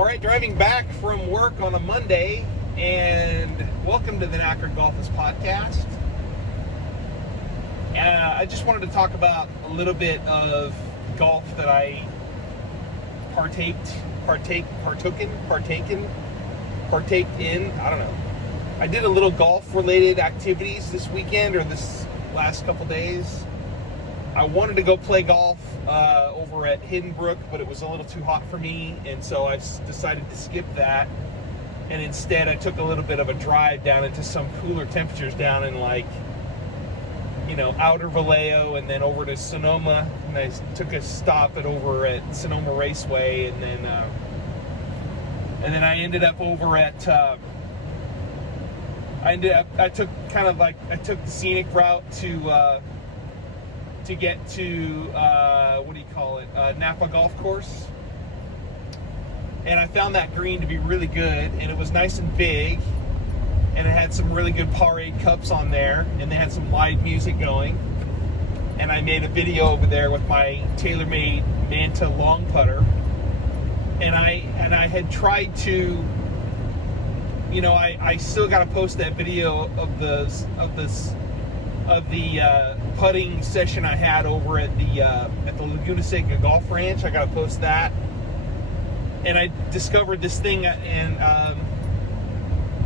All right, driving back from work on a Monday, and welcome to the Knackered Golfers podcast. I just wanted to talk about a little bit of golf that I partaked in. I don't know. I did a little golf-related activities this weekend or this last couple days. I wanted to go play golf over at Hidden Brook, but it was a little too hot for me, and so I decided to skip that. And instead, I took a little bit of a drive down into some cooler temperatures down in outer Vallejo, and then over to Sonoma. And I took a stop over at Sonoma Raceway, and then I ended up over at. I took the scenic route to get to Napa Golf Course, and I found that green to be really good, and it was nice and big, and it had some really good par 8 cups on there, and they had some live music going, and I made a video over there with my TaylorMade Manta long putter, and I had tried to, I still got to post that video of the putting session I had over at the Laguna Seca Golf Ranch. I got to post that. And I discovered this thing, and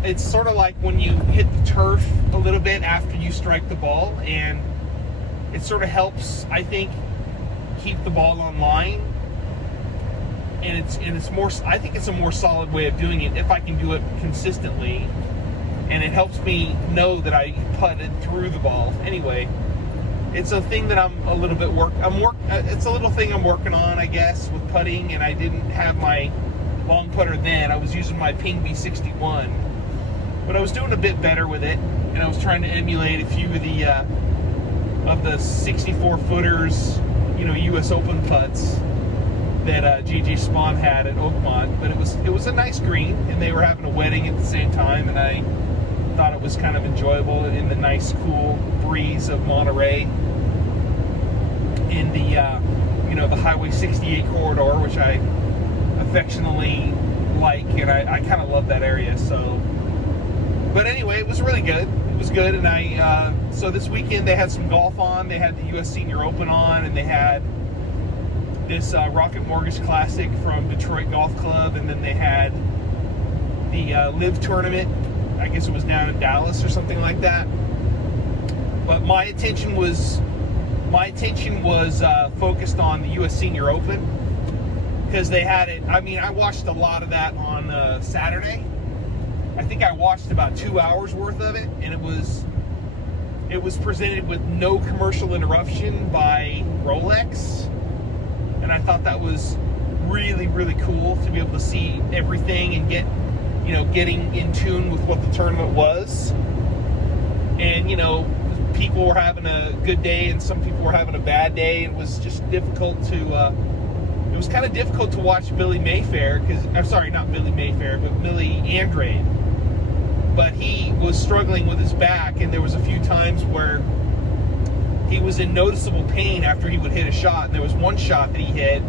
it's sort of like when you hit the turf a little bit after you strike the ball, and it sort of helps, I think, keep the ball on line. And it's more. I think it's a more solid way of doing it if I can do it consistently, and it helps me know that I putted through the ball. Anyway, it's a thing that I'm a little bit it's a little thing I'm working on, I guess, with putting. And I didn't have my long putter then. I was using my Ping B61, but I was doing a bit better with it, and I was trying to emulate a few of the 64 footers, U.S. Open putts that Gigi Spawn had at Oakmont. But it was a nice green, and they were having a wedding at the same time, and I thought it was kind of enjoyable in the nice cool breeze of Monterey in the the Highway 68 corridor, which I affectionately like, and I kind of love that area. So, but anyway, it was really good. It was good, and so this weekend they had some golf on. They had the U.S. Senior Open on, and they had this Rocket Mortgage Classic from Detroit Golf Club, and then they had the Live Tournament. I guess it was down in Dallas or something like that. But my attention was focused on the U.S. Senior Open, because they had it. I mean, I watched a lot of that on Saturday. I think I watched about 2 hours worth of it, and it was presented with no commercial interruption by Rolex. And I thought that was really, really cool to be able to see everything and getting in tune with what the tournament was. And, people were having a good day and some people were having a bad day. It was just difficult to, it was kind of difficult to watch Billy Mayfair, not Billy Mayfair, but Billy Andrade. But he was struggling with his back, and there was a few times where he was in noticeable pain after he would hit a shot. And there was one shot that he hit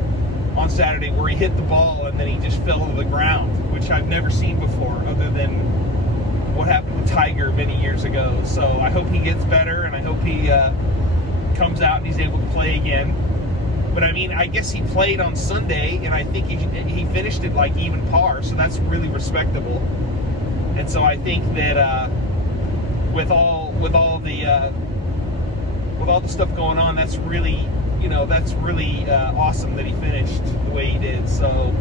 on Saturday where he hit the ball and then he just fell to the ground, which I've never seen before, other than what happened with Tiger many years ago. So I hope he gets better, and I hope he comes out and he's able to play again. But I mean, I guess he played on Sunday, and I think he finished it like even par, so that's really respectable. And so I think that with all the stuff going on, that's really awesome that he finished the way he did. So,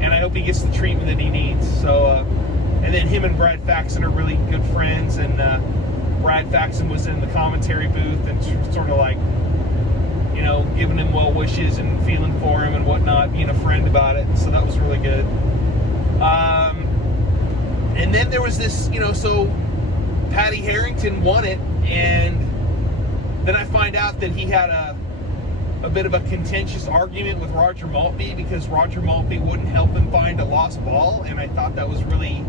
and I hope he gets the treatment that he needs. So, and then him and Brad Faxon are really good friends, and Brad Faxon was in the commentary booth and sort of like, giving him well wishes and feeling for him and whatnot, being a friend about it. So that was really good. And then there was this, so Patty Harrington won it, and then I find out that he had a bit of a contentious argument with Roger Maltby, because Roger Maltby wouldn't help him find a lost ball, and I thought that was really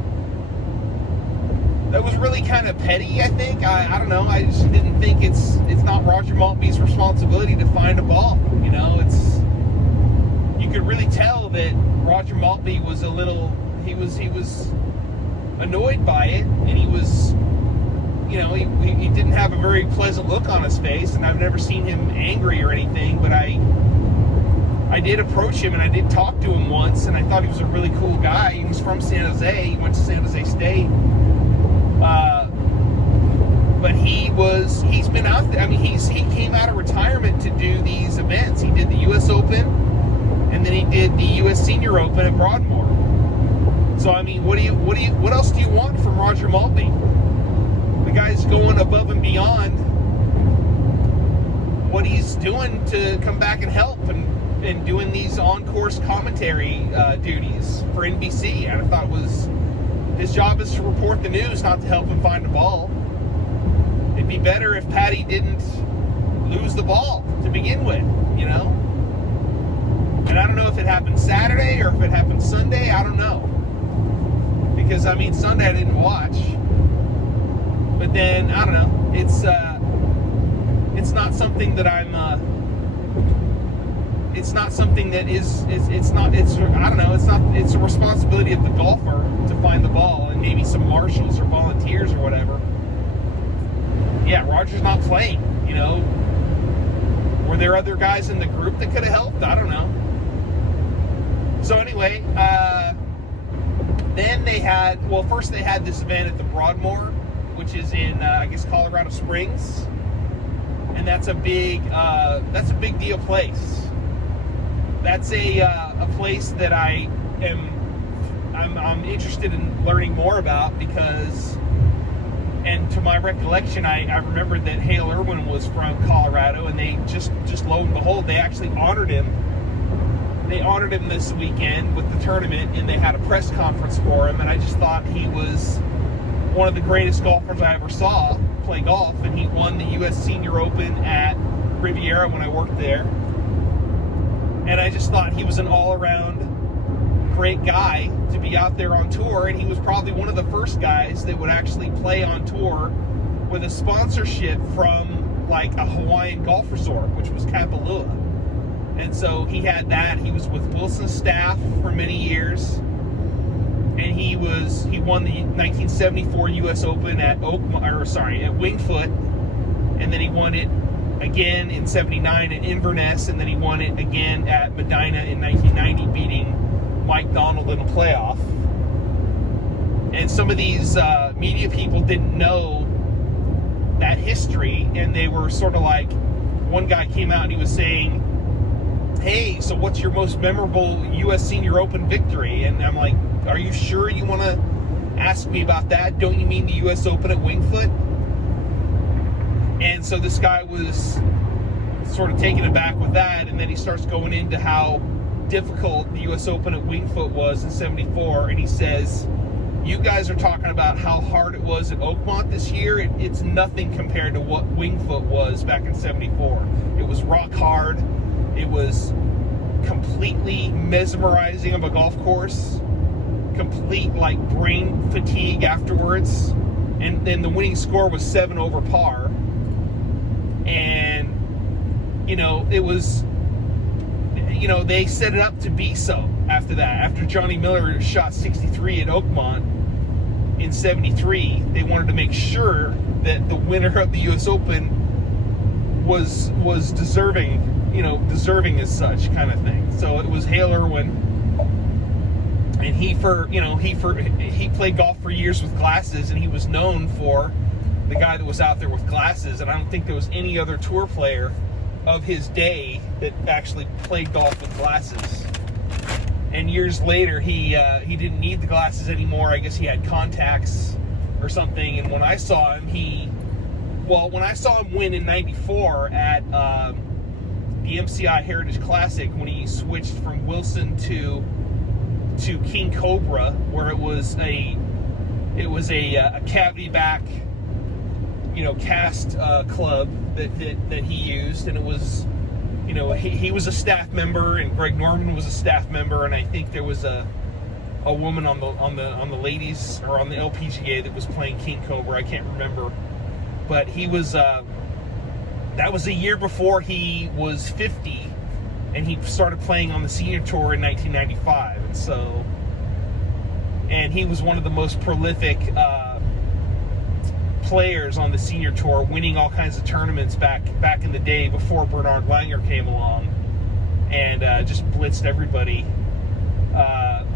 kind of petty. I think I don't know. I just didn't think it's not Roger Maltby's responsibility to find a ball. You you could really tell that Roger Maltby was he was annoyed by it, and he was, he didn't have a very pleasant look on his face, and I've never seen him angry or anything, but I did approach him, and I did talk to him once, and I thought he was a really cool guy. He was from San Jose. He went to San Jose State. But he's been out there. I mean, he came out of retirement to do these events. He did the U.S. Open, and then he did the U.S. Senior Open at Broadmoor. So, I mean, what else do you want from Roger Maltby? The guy's going above and beyond what he's doing to come back and help, and doing these on-course commentary duties for NBC. And I thought his job is to report the news, not to help him find a ball. It'd be better if Patty didn't lose the ball to begin with, And I don't know if it happened Saturday or if it happened Sunday. I don't know. Because, I mean, Sunday I didn't watch. But then, I don't know. It's not something that I'm... it's not something that it's a responsibility of the golfer to find the ball, and maybe some marshals or volunteers or whatever. Yeah, Roger's not playing, Were there other guys in the group that could have helped? I don't know. So anyway, then first they had this event at the Broadmoor, which is in, Colorado Springs. And that's a big deal place. That's a place that I'm interested in learning more about, because, and to my recollection, I remembered that Hale Irwin was from Colorado, and they just lo and behold, they actually honored him. They honored him this weekend with the tournament, and they had a press conference for him, and I just thought he was one of the greatest golfers I ever saw play golf, and he won the U.S. Senior Open at Riviera when I worked there. And I just thought he was an all-around great guy to be out there on tour, and he was probably one of the first guys that would actually play on tour with a sponsorship from, like, a Hawaiian golf resort, which was Kapalua. And so he had that. He was with Wilson's staff for many years, and he won the 1974 U.S. Open at Winged Foot, and then he won it again in 79 at Inverness, and then he won it again at Medina in 1990, beating Mike Donald in a playoff. And some of these media people didn't know that history, and they were sort of like, one guy came out and he was saying, "Hey, so what's your most memorable U.S. Senior Open victory?" And I'm like, "Are you sure you want to ask me about that? Don't you mean the U.S. Open at Winged Foot?" And so this guy was sort of taken aback with that, and then he starts going into how difficult the U.S. Open at Winged Foot was in 74, and he says, "You guys are talking about how hard it was at Oakmont this year. It's nothing compared to what Winged Foot was back in 74. It was rock hard. It was completely mesmerizing of a golf course, complete, like, brain fatigue afterwards, and then the winning score was 7 over par. And, it was, they set it up to be so after that. After Johnny Miller shot 63 at Oakmont in 73, they wanted to make sure that the winner of the U.S. Open was deserving, deserving as such kind of thing. So it was Hale Irwin, and he played golf for years with glasses, and he was known for the guy that was out there with glasses, and I don't think there was any other tour player of his day that actually played golf with glasses. And years later, he didn't need the glasses anymore. I guess he had contacts or something. And when I saw him, when I saw him win in '94 at the MCI Heritage Classic, when he switched from Wilson to King Cobra, where it was a cavity back, cast club that he used, and it was, he was a staff member, and Greg Norman was a staff member, and I think there was a woman on the ladies, or on the LPGA, that was playing King Cobra. I can't remember, but he was that was a year before he was 50, and he started playing on the senior tour in 1995. And he was one of the most prolific players on the senior tour, winning all kinds of tournaments back in the day before Bernard Langer came along, and just blitzed everybody,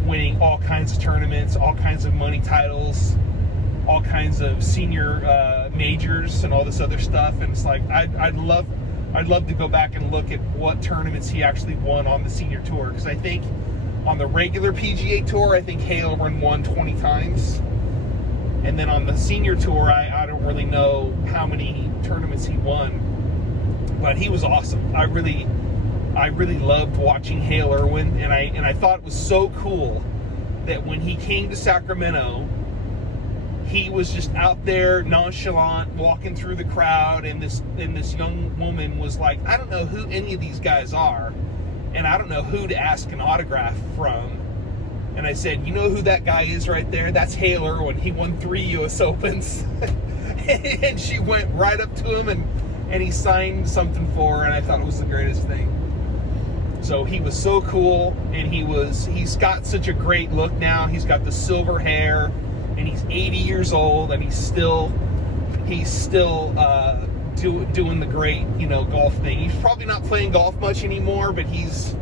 winning all kinds of tournaments, all kinds of money titles, all kinds of senior majors and all this other stuff. And it's like I'd love to go back and look at what tournaments he actually won on the senior tour, because I think on the regular PGA tour, I think Hale Irwin won 20 times. And then on the senior tour, I don't really know how many tournaments he won, but he was awesome. I really loved watching Hale Irwin, and I thought it was so cool that when he came to Sacramento, he was just out there nonchalant, walking through the crowd, and this young woman was like, I don't know who any of these guys are, and I don't know who to ask an autograph from. And I said, you know who that guy is right there? That's Hale Irwin. He won 3 U.S. Opens. And she went right up to him, and he signed something for her, and I thought it was the greatest thing. So he was so cool, and he's got such a great look now. He's got the silver hair, and he's 80 years old, and he's still doing the great, golf thing. He's probably not playing golf much anymore, but he's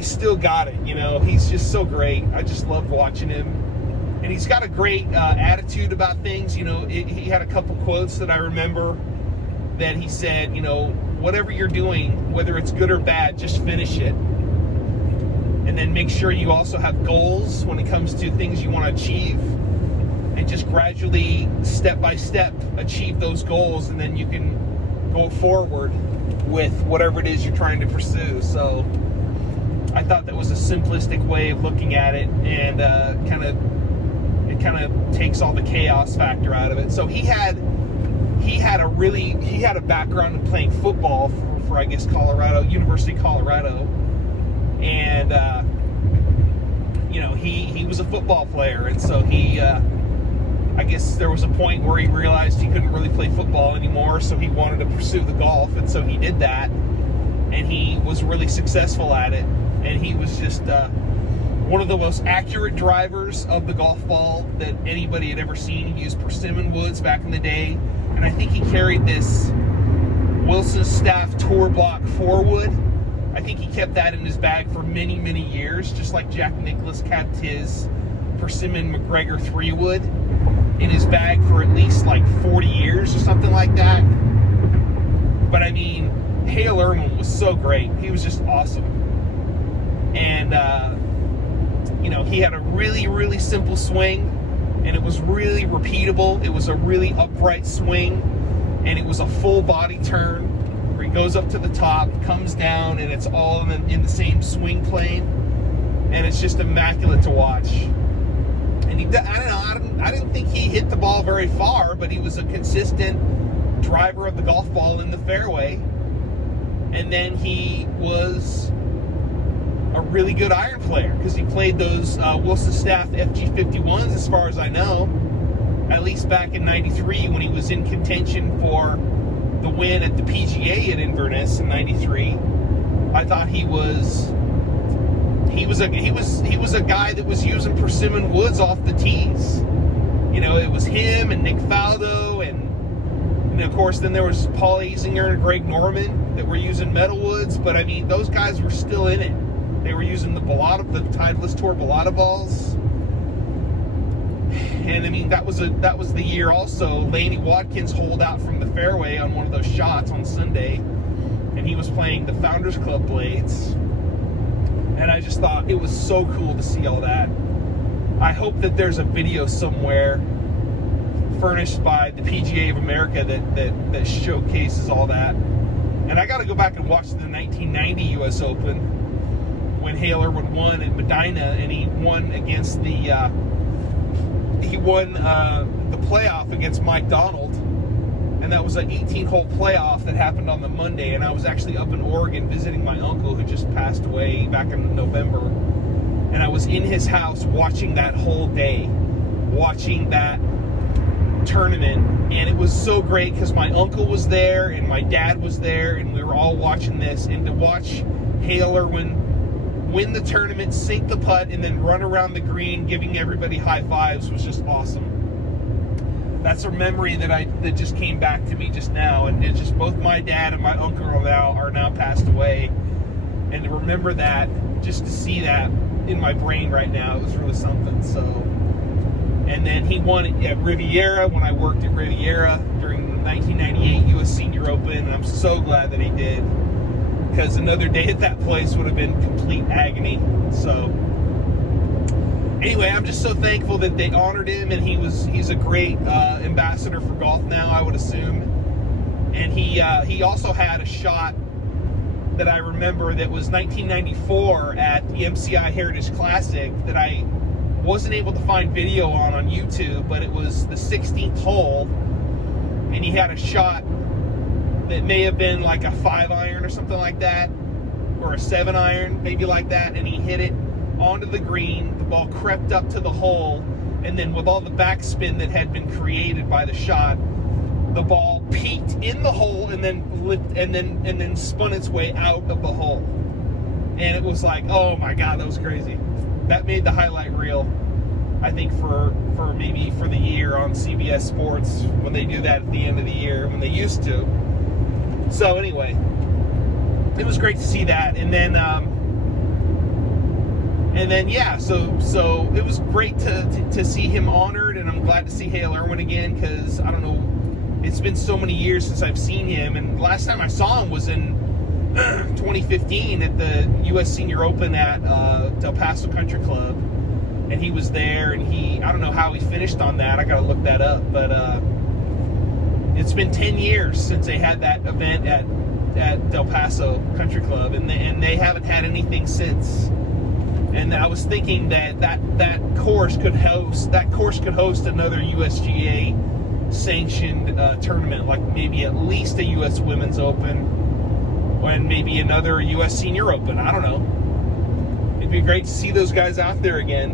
still got it, He's just so great. I just loved watching him. And he's got a great attitude about things. He had a couple quotes that I remember that he said, whatever you're doing, whether it's good or bad, just finish it. And then make sure you also have goals when it comes to things you want to achieve. And just gradually, step by step, achieve those goals. And then you can go forward with whatever it is you're trying to pursue. So I thought that was a simplistic way of looking at it, and it kind of takes all the chaos factor out of it. So he had a background in playing football for I guess University of Colorado, and he was a football player, and so he I guess there was a point where he realized he couldn't really play football anymore, so he wanted to pursue the golf, and so he did that, and he was really successful at it. And he was just one of the most accurate drivers of the golf ball that anybody had ever seen. He used persimmon woods back in the day. And I think he carried this Wilson Staff Tour Block 4-wood. I think he kept that in his bag for many, many years, just like Jack Nicklaus kept his persimmon McGregor 3-wood in his bag for at least like 40 years or something like that. But I mean, Hale Irwin was so great. He was just awesome. And, he had a really, really simple swing, and it was really repeatable. It was a really upright swing, and it was a full body turn where he goes up to the top, comes down, and it's all in the same swing plane, and it's just immaculate to watch. And I didn't think he hit the ball very far, but he was a consistent driver of the golf ball in the fairway. And then he was a really good iron player, because he played those Wilson Staff FG51s, as far as I know, at least back in '93 when he was in contention for the win at the PGA at Inverness in '93. I thought he was a guy that was using persimmon woods off the tees. It was him and Nick Faldo, and of course then there was Paul Azinger and Greg Norman that were using metal woods. But I mean, those guys were still in it. They were using the Titleist Tour Bellata balls, and I mean that was the year also Laney Watkins holed out from the fairway on one of those shots on Sunday, and he was playing the Founders Club blades, and I just thought it was so cool to see all that. I hope that there's a video somewhere furnished by the PGA of America that showcases all that, and I got to go back and watch the 1990 U.S. Open. When Hale Irwin won at Medina, and he won the playoff against Mike Donald, and that was an 18-hole playoff that happened on the Monday. And I was actually up in Oregon visiting my uncle, who just passed away back in November, and I was in his house watching that whole day, watching that tournament, and it was so great because my uncle was there and my dad was there, and we were all watching this, and to watch Hale Irwin win the tournament, sink the putt, and then run around the green, giving everybody high fives was just awesome. That's a memory that just came back to me just now, and it's just both my dad and my uncle are now passed away, and to remember that, just to see that in my brain right now, it was really something. So, and then he won at Riviera when I worked at Riviera during the 1998 U.S. Senior Open, and I'm so glad that he did, because another day at that place would have been complete agony. So anyway, I'm just so thankful that they honored him, and he's a great ambassador for golf now, I would assume. And he also had a shot that I remember that was 1994 at the MCI Heritage Classic that I wasn't able to find video on YouTube, but it was the 16th hole, and he had a shot that may have been like a 5-iron or something like that, or a 7-iron, maybe like that, and he hit it onto the green. The ball crept up to the hole, and then with all the backspin that had been created by the shot, the ball peaked in the hole and then spun its way out of the hole. And it was like, oh my God, that was crazy. That made the highlight reel, I think, for maybe for the year on CBS Sports, when they do that at the end of the year, when they used to. So anyway, it was great to see that. And then yeah, so it was great to see him honored, and I'm glad to see Hale Irwin again, because I don't know, it's been so many years since I've seen him, and last time I saw him was in 2015 at the U.S. Senior Open at Del Paso Country Club, and he was there, and I don't know how he finished on that, I gotta look that up, but it's been 10 years since they had that event at Del Paso Country Club, and they haven't had anything since. And I was thinking that course could host another USGA sanctioned tournament, like maybe at least a U.S. Women's Open, and maybe another U.S. Senior Open. I don't know. It'd be great to see those guys out there again.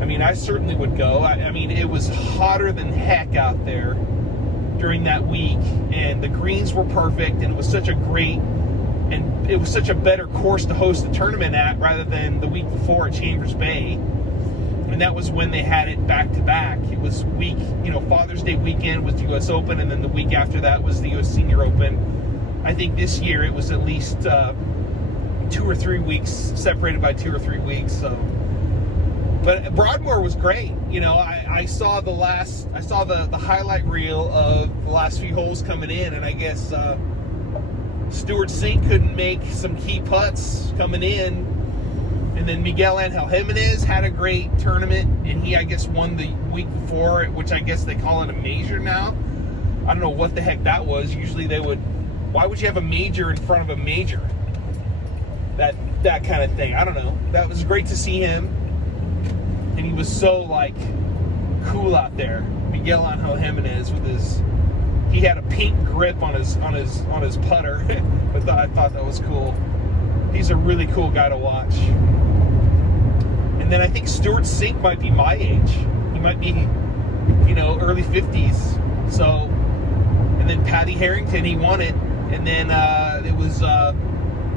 I mean, I certainly would go. I mean, it was hotter than heck out there during that week, and the greens were perfect, and it was such a better course to host a tournament at rather than the week before at Chambers Bay. And that was when they had it back to back. It was Father's Day weekend was the U.S. Open, and then the week after that was the U.S. Senior Open. I think this year it was at least 2 or 3 weeks, separated by 2 or 3 weeks. So, but Broadmoor was great. I saw the highlight reel of the last few holes coming in, and I guess Stuart Sink couldn't make some key putts coming in. And then Miguel Angel Jimenez had a great tournament, and he, I guess, won the week before, which I guess they call it a major now. I don't know what the heck that was. Usually why would you have a major in front of a major? That kind of thing. I don't know. That was great to see him. And he was so, cool out there. Miguel Angel Jimenez he had a pink grip on his putter. But I thought that was cool. He's a really cool guy to watch. And then I think Stuart Sink might be my age. He might be, early 50s. So, and then Patty Harrington, he won it. And then it was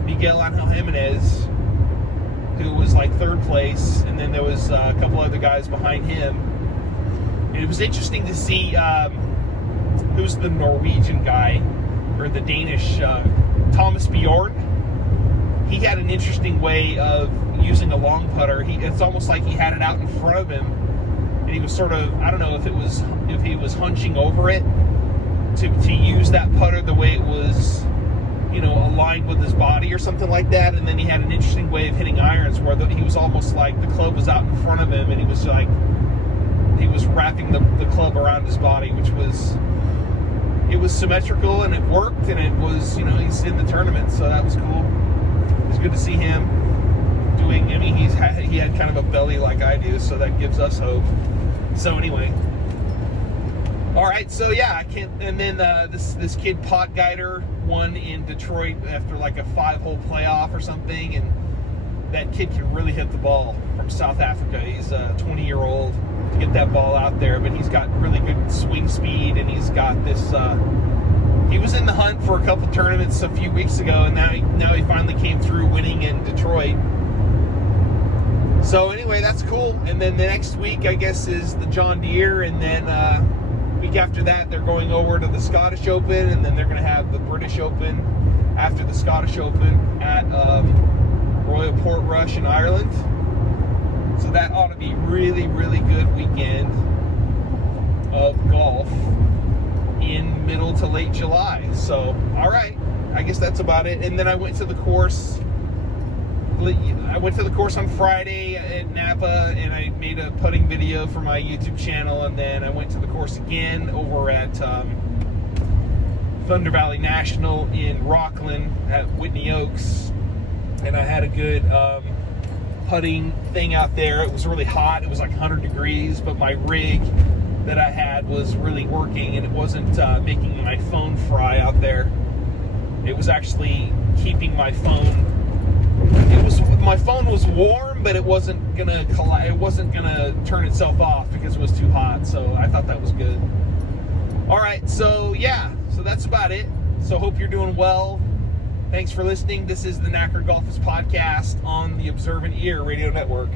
Miguel Angel Jimenez, who was third place. And then there was a couple other guys behind him. And it was interesting to see who's the Norwegian guy, or the Danish, Thomas Bjorn. He had an interesting way of using a long putter. It's almost like he had it out in front of him, and he was sort of, I don't know if he was hunching over it to use that putter the way it was, aligned with his body or something like that. And then he had an interesting way of hitting irons where he was almost like the club was out in front of him, and he was wrapping the club around his body, which was, it was symmetrical, and it worked, and it was, he's in the tournament, so that was cool. It was good to see him doing. He had kind of a belly like I do, so that gives us hope. So anyway, all right. So yeah, I can't. And then this kid Pot Guider won in Detroit after a 5-hole playoff or something, and that kid can really hit the ball from South Africa. He's a 20-year-old to get that ball out there, but he's got really good swing speed, and he's got this. he was in the hunt for a couple tournaments a few weeks ago, and now he finally came through winning in Detroit. So anyway, that's cool. And then the next week, I guess, is the John Deere, and then week after that, they're going over to the Scottish Open, and then they're going to have the British Open after the Scottish Open at Royal Portrush in Ireland. So that ought to be really, really good weekend of golf in middle to late July. So, all right, I guess that's about it. And then I went to the course. I went to the course on Friday at Napa, and I made a putting video for my YouTube channel. And then I went to the course again over at Thunder Valley National in Rockland at Whitney Oaks, and I had a good putting thing out there. It was really hot. It was like 100 degrees, but my rig that I had was really working, and it wasn't making my phone fry out there. It was actually keeping my phone. My phone was warm, but it wasn't gonna collide. It wasn't gonna turn itself off because it was too hot. So I thought that was good. All right, so yeah, so that's about it. So hope you're doing well. Thanks for listening. This is the Knackered Golfers Podcast on the Observant Ear Radio Network.